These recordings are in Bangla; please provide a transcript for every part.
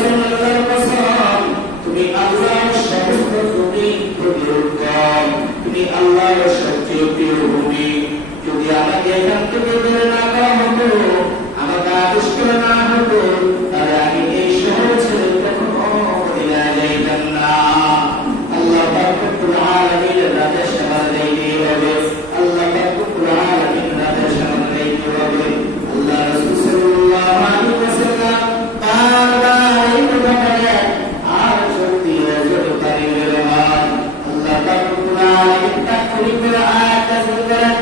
বলেছেন আল্লাহর কসম তুমি আল্লাহর সমস্ত তুমি উত্তম, তুমি আল্লাহর সবচেয়ে প্রিয় ভূমি। যদি আমাকে এখান থেকে বের না করা হতো, আমাকে আদেশ করে না হতো, তাহলে আমি এই শহর ছেড়ে কখনো মদিনায় যাইতাম না। আল্লাহ পাক রব্বুল আলামিনের আদেশ আমাদের এই হবে, আল্লাহ পাক রব্বুল আলামিনের আদেশ আমাদের এই হবে। আল্লাহ রাসূল সাল্লাল্লাহু আলাইহি ওয়াসাল্লাম বারবার এই কথা বলেন, আর সত্যি হযরত তারিমের মান আল্লাহ পাক রব্বুল আলামিন তাকরীম করে আয়াত নাযিল করেন,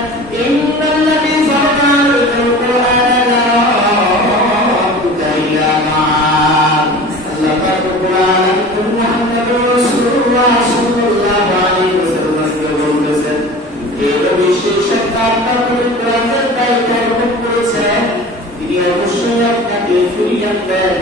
ইন্নাল্লাযী ফারাদাল কুরআনা লারাব্বুকা ইলা মা'আন। আল্লাহ পাক রব্বুল আলামিন মুহাম্মদুর রাসূলুল্লাহ সাল্লাল্লাহু আলাইহি ওয়াসাল্লামকে বলতেছেন, এই বিশেষ সরকার তার পবিত্র গ্রন্থের দায়িত্ব গ্রহণ করেছেন, তিনি অবশ্যই আপনাকে ফিরিয়ে আনবেন,